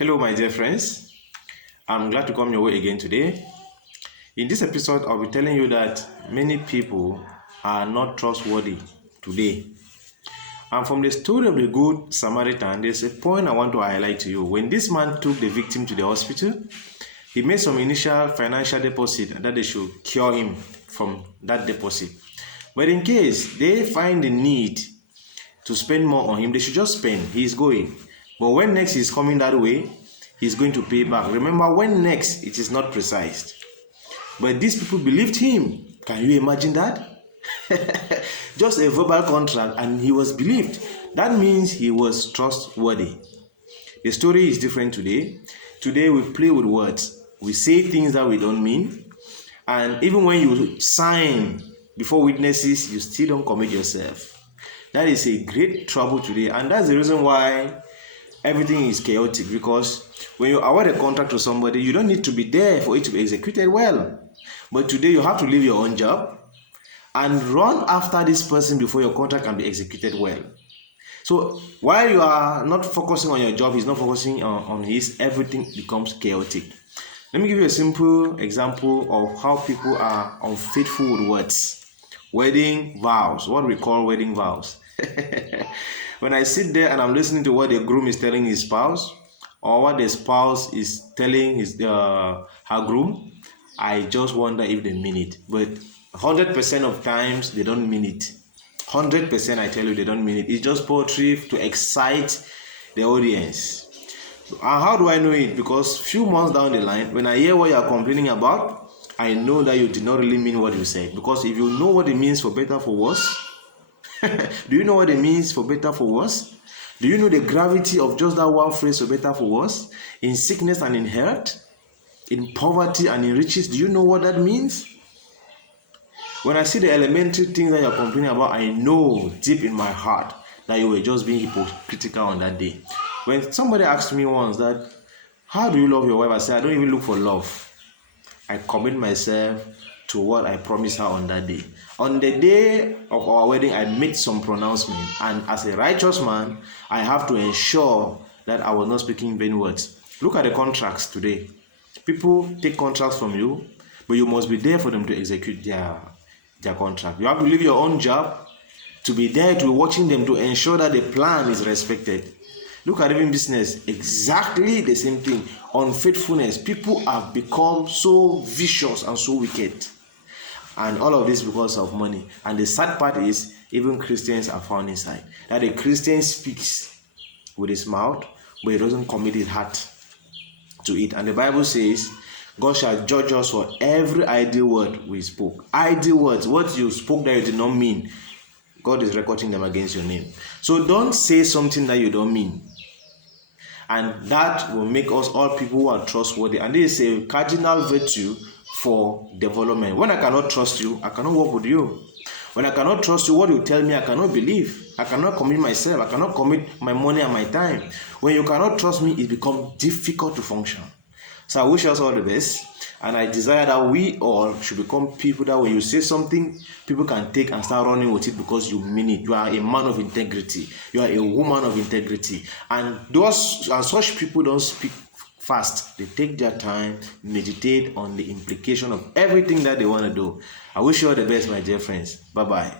Hello, my dear friends. I'm glad to come your way again today. In this episode, I'll be telling you that many people are not trustworthy today. And from the story of the Good Samaritan, there's a point I want to highlight to you. When this man took the victim to the hospital, he made some initial financial deposit that they should cure him from that deposit. But in case they find the need to spend more on him, they should just spend. He's going. But when next he's coming that way, he's going to pay back. Remember, when next, it is not precise. But these people believed him. Can you imagine that? Just a verbal contract and he was believed. That means he was trustworthy. The story is different today. Today we play with words. We say things that we don't mean. And even when you sign before witnesses, you still don't commit yourself. That is a great trouble today. And that's the reason why everything is chaotic, because when you award a contract to somebody, you don't need to be there for it to be executed well. But today you have to leave your own job and run after this person before your contract can be executed well. So while you are not focusing on your job, he's not focusing on his, everything becomes chaotic. Let me give you a simple example of how people are unfaithful with words. Wedding vows, what we call wedding vows. When I sit there and I'm listening to what the groom is telling his spouse, or what the spouse is telling her groom, I just wonder if they mean it. But 100% of times, they don't mean it. 100% I tell you, they don't mean it. It's just poetry to excite the audience. And how do I know it? Because few months down the line, when I hear what you are complaining about, I know that you did not really mean what you said. Because if you know what it means for better, for worse, do you know what it means for better, for worse? Do you know the gravity of just that one phrase, for better, for worse? In sickness and in health, in poverty and in riches, do you know what that means? When I see the elementary things that you're complaining about, I know deep in my heart that you were just being hypocritical on that day. When somebody asked me once that, how do you love your wife? I said, I don't even look for love. I commit myself to what I promised her on that day. On the day of our wedding, I made some pronouncement, and as a righteous man, I have to ensure that I was not speaking vain words. Look at the contracts today. People take contracts from you, but you must be there for them to execute their contract. You have to leave your own job to be there, to be watching them, to ensure that the plan is respected. Look at even business, exactly the same thing. Unfaithfulness. People have become so vicious and so wicked. And all of this because of money. And the sad part is, even Christians are found inside. That a Christian speaks with his mouth, but he doesn't commit his heart to it. And the Bible says, God shall judge us for every idle word we spoke. Idle words, what you spoke that you did not mean, God is recording them against your name. So don't say something that you don't mean. And that will make us all people who are trustworthy. And this is a cardinal virtue for development. When I cannot trust you, I cannot work with you. When I cannot trust you, what you tell me, I cannot believe. I cannot commit myself. I cannot commit my money and my time. When you cannot trust me, it becomes difficult to function. So I wish us all the best. And I desire that we all should become people that when you say something, people can take and start running with it because you mean it. You are a man of integrity. You are a woman of integrity. And such people don't speak fast. They take their time, meditate on the implication of everything that they want to do. I wish you all the best, my dear friends. Bye-bye.